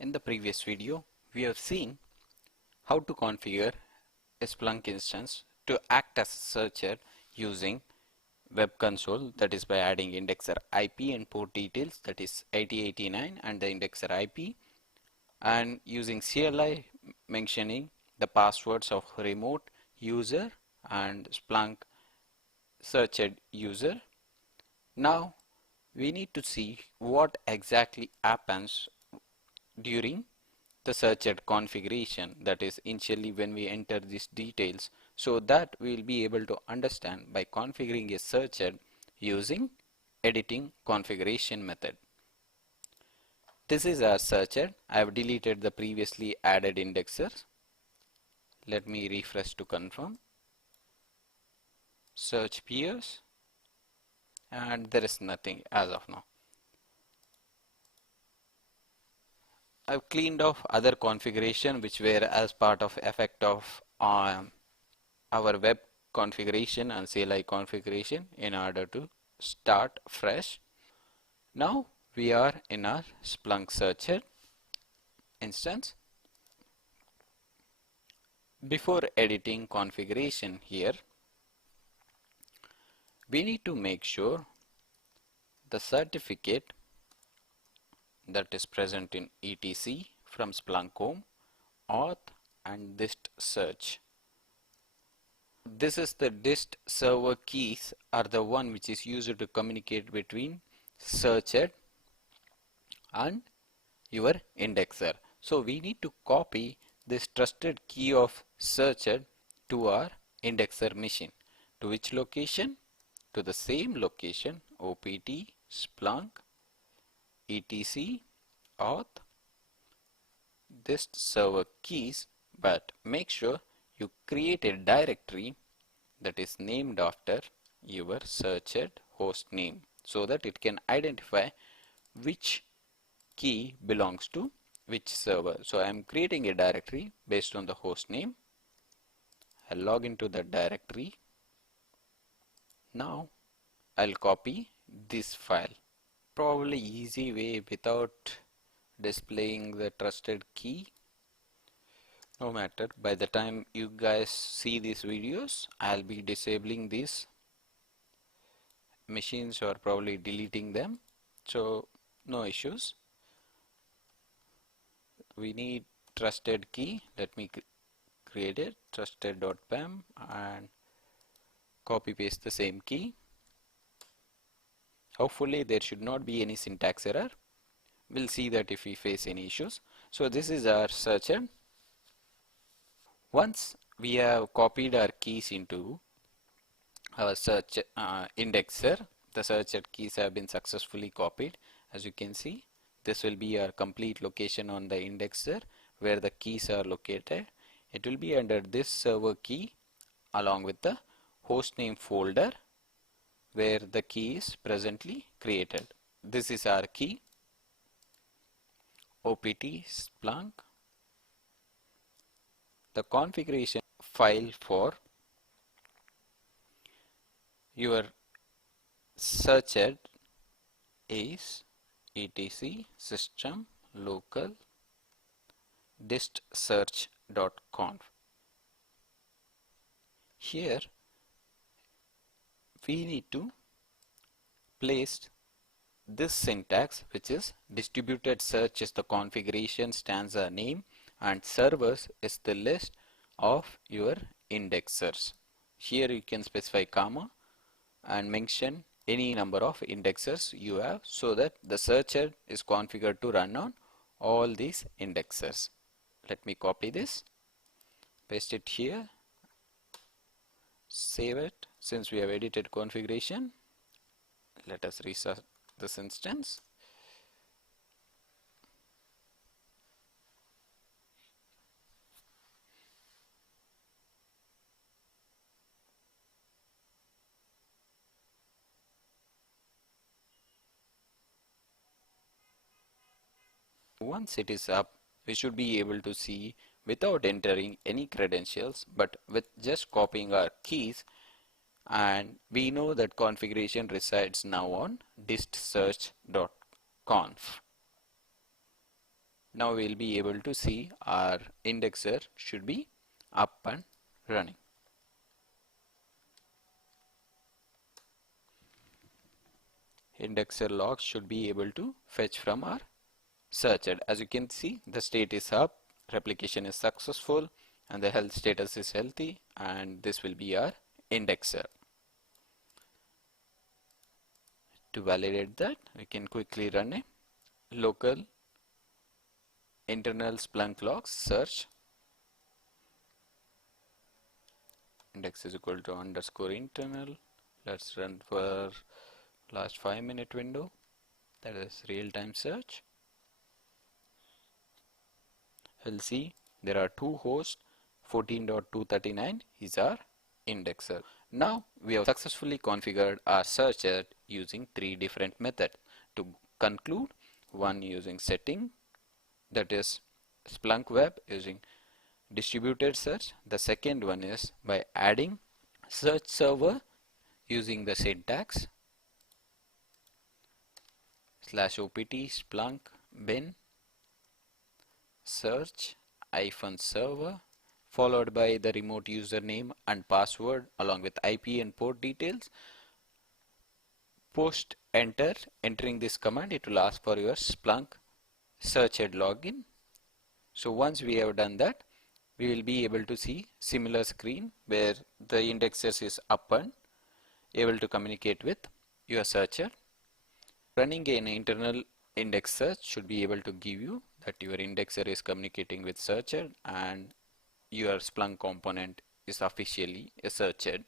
In the previous video, we have seen how to configure a Splunk instance to act as a searcher using web console, that is by adding indexer IP and port details, that is 8089 and the indexer IP, and using CLI mentioning the passwords of remote user and Splunk searched user. Now we need to see what exactly happens during the searched configuration, that is initially when we enter these details, so that we will be able to understand by configuring a searched using editing configuration method. This is our searched. I have deleted the previously added indexers. Let me refresh to confirm. Search peers, and there is nothing as of now. I've cleaned off other configuration which were as part of effect of our web configuration and CLI configuration in order to start fresh. Now we are in our Splunk searcher instance. Before editing configuration here, we need to make sure the certificate that is present in etc from Splunk home, auth and dist search. This is the dist server keys are the one which is used to communicate between searched and your indexer. So we need to copy this trusted key of searched to our indexer machine. To which location? To the same location, opt splunk etc auth dist server keys, but make sure you create a directory that is named after your searched host name so that it can identify which key belongs to which server. So I am creating a directory based on the host name. I'll log into that directory. Now I'll copy this file. Probably easy way without displaying the trusted key. No matter, by the time you guys see these videos, I'll be disabling these machines or probably deleting them, so no issues. We need trusted key. Let me create it, trusted.pem, and copy paste the same key. Hopefully there should not be any syntax error. We'll see that if we face any issues. So this is our searcher. Once we have copied our keys into our search indexer, the searched keys have been successfully copied. As you can see, this will be our complete location on the indexer where the keys are located. It will be under this server key along with the hostname folder where the key is presently created. This is our key, opt splunk. The configuration file for your searched is etc system local dist search.conf. Here we need to place this syntax, which is distributed search is the configuration stanza name and servers is the list of your indexers. Here you can specify comma and mention any number of indexers you have so that the searcher is configured to run on all these indexers. Let me copy this, paste it here, save it. Since we have edited configuration, let us restart this instance. Once it is up, we should be able to see without entering any credentials, but with just copying our keys, and we know that configuration resides now on dist search.conf. Now we'll be able to see our indexer should be up and running. Indexer logs should be able to fetch from our searched. As you can see, the state is up, replication is successful, and the health status is healthy, and this will be our indexer. To validate that, we can quickly run a local internal Splunk logs search. Index is equal to underscore internal. Let's run for last 5-minute window, that is real-time search. We'll see there are two hosts. 14.239 is our indexer. Now we have successfully configured our searcher using 3 different methods. To conclude, one using setting, that is Splunk Web using distributed search. The second one is by adding search server using the syntax /opt splunk bin search -server followed by the remote username and password along with IP and port details. Post enter, entering this command, it will ask for your Splunk searched login. So once we have done that, we will be able to see similar screen where the indexer is up and able to communicate with your searcher. Running an internal index search should be able to give you that your indexer is communicating with searcher and your Splunk component is officially a searched.